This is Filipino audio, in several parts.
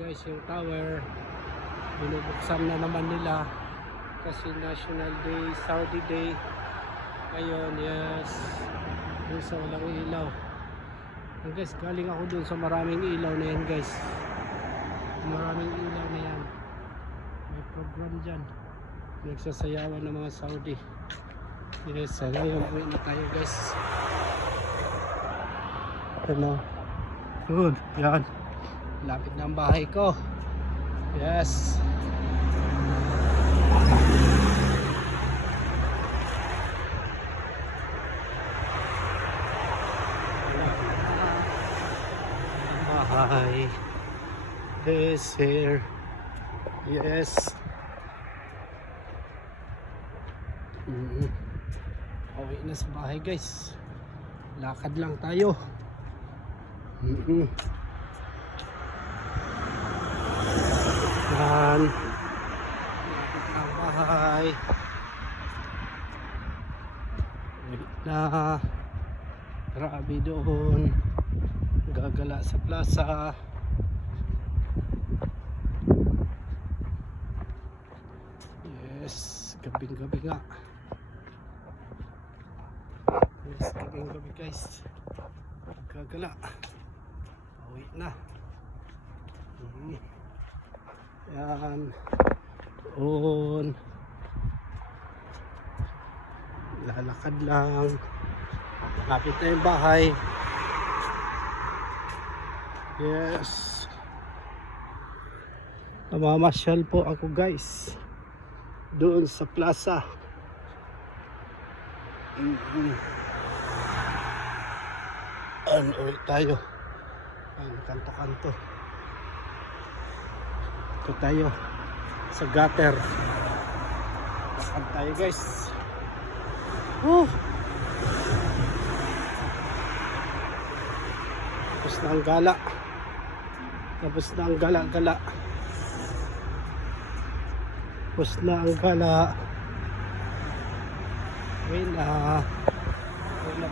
guys yung tower. Binubuksan na naman nila kasi National Day, Saudi Day ngayon. Yes, dun sa walang ilaw. And guys, galing ako dun sa maraming ilaw na yan guys. Maraming ilaw na yan, may program dyan, nagsasayawan ng mga Saudi. Yes, so ngayon uwi na tayo guys. Ano, good, yan, lapit na ang bahay ko. Yes, bahay is here. Yes. Pauwi na sa bahay guys. Lakad lang tayo. Yan. Lapit na ang bahay. Uwi na. Grabe doon. Gagala sa plaza. Yes, gabing-gabi nga. Yes, gabing-gabi guys. Gagala. Pauwi na. Yan. On. Lalakad lang. Lapit na yung bahay. Yes. Namamasyal po ako guys doon sa plaza. Ulit tayo. Kanto-kanto. Ito tayo sa gutter. Lakad tayo guys. Tapos na ang gala. Tapos na ang gala-gala. Tapos na ang gala. Uwi na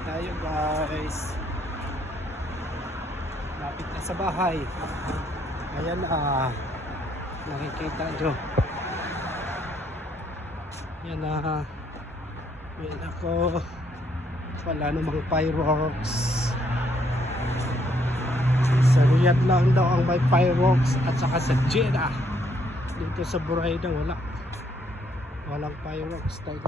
tayo guys. Lapit na sa bahay. Ayan nakikita nyo. Yan yan ako. Wala namang fireworks. Sa Riyadh lang daw ang may fireworks at saka sa Jeddah. Dito sa Buraida walang fireworks. Tayo